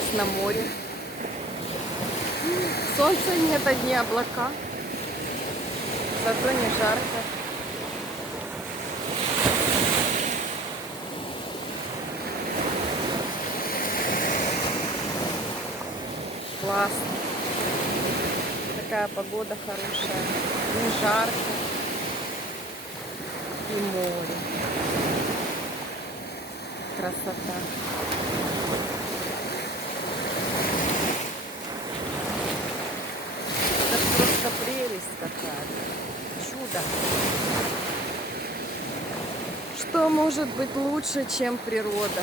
оказалась на море. Солнца нет, одни облака. Зато не жарко. Классно. Такая погода хорошая. Не жарко. И море. Красота. Это просто прелесть какая-то. Чудо. Что может быть лучше, чем природа?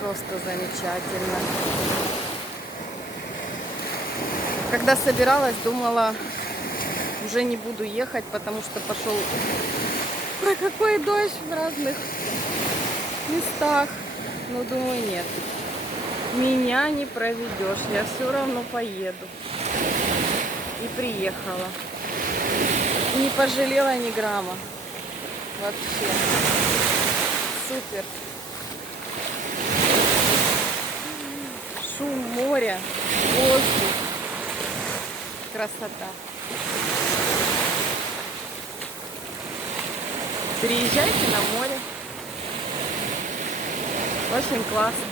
Просто замечательно. Когда собиралась, думала, уже не буду ехать, потому что пошел какой дождь в разных местах. Но думаю, нет, меня не проведешь, я все равно поеду. И приехала. Не пожалела ни грамма. Вообще. Супер. Шум моря, воздух. Красота. Приезжайте на море. Очень классно.